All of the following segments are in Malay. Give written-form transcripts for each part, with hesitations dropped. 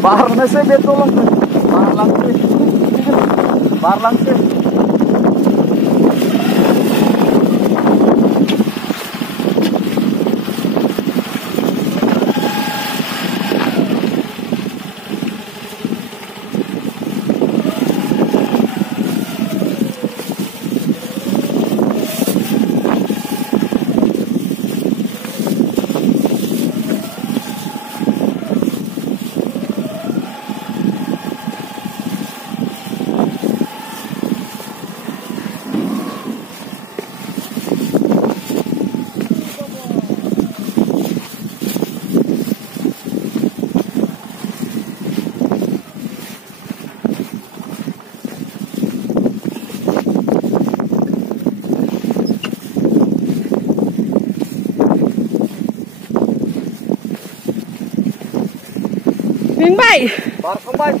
Barnasnya dia tolong, barlangsnya.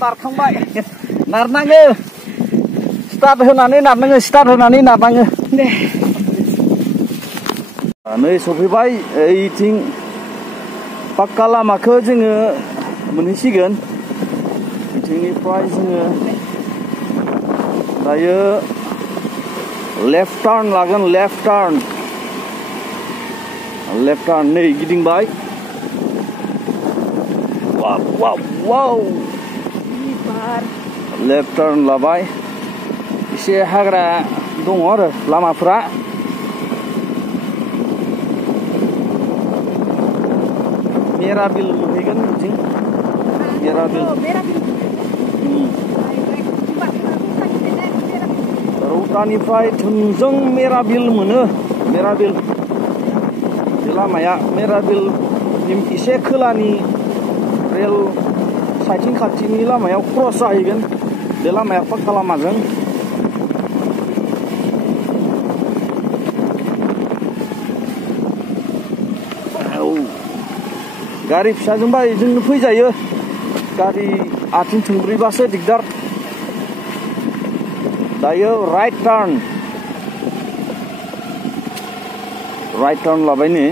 Barखांबाय नारनाङो स्टार्ट होनानै नारनाङो दे नै सफैबाय ओइथिं पाक्का लामाखौ जोङो मोनहैसिगोन बिथिंनिफ्राय जोङो दायो लेफ्ट टार्न लागोन लेफ्ट टार्न नै गिदिंबाय वाव लेफ्ट टार्न लाबाय एसे हाग्रा दङ आरो लामाफोरा मेराबिल मोनहैगोन बिथिं मेराबिल रौतानिफ्राय थोंजों मेराबिल मोनो मेराबिल बे लामाया मेराबिल एसे खोलानि रेल साइथिं खाथिनि लामायाव क्रस जाहैगोन बे लामाया पाक्का लामाजों गारि फिसाजोंबा बेजोंनो फैजायो गारि आथिं थोंब्रैबासो दिगदार दायो राइट टार्न लाबाय नै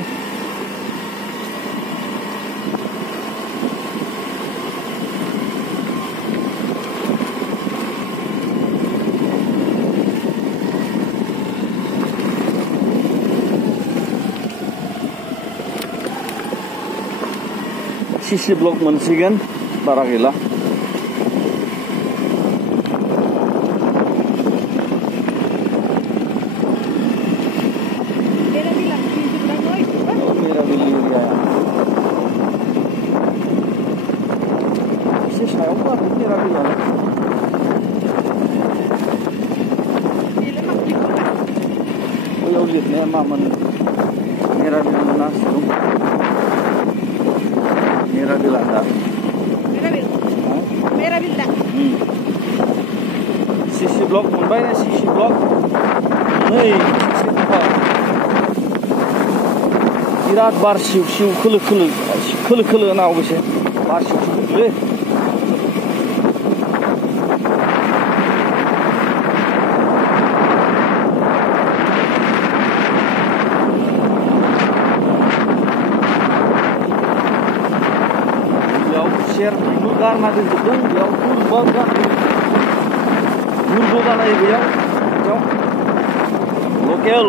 CC ब्लक मोनसिगोन बारा गैला एसे सायाव आरो मेराबिलानो बैयाव लिरनाया मामोन मेराबिल ना सुलुं Merabil ada. Merabil dah. CC blok moonbai na CC blok. Nei CC blok. Birat bar siu kulu na obise. Bar siu le. Karena itu pun dia kurban aja dia, jauh lokal.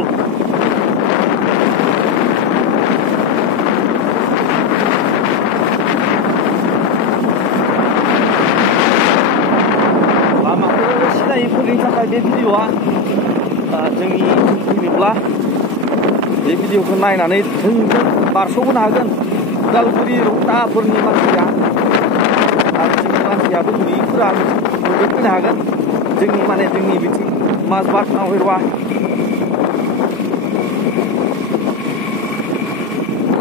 Lama itu sih lah info link sampai video जोंनि फैनोब्ला बे भिडिअखौ नायनानै थोंजों बारस'बोनो हागोन उदालगुरि रौताफोरनि मानसिया मानसियाबो नुयिफोरा नुजोबफैनो हागोन जोंनि बिथिं माजबाग नावहेरवा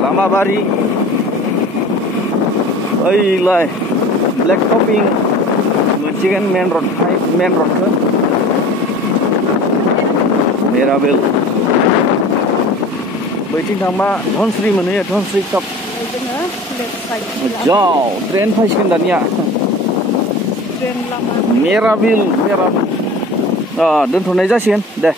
लामाबारि ओइलाय ब्लेक टपिं मोनसिगोन मेन रडखौ मेराबिल बैथिं थांबा धनस्रि मोनहैयो धनस्रि टप जाव ट्रेन फैसिगोन दानिया मेराबिल दोनथ'नाय जासिगोन दे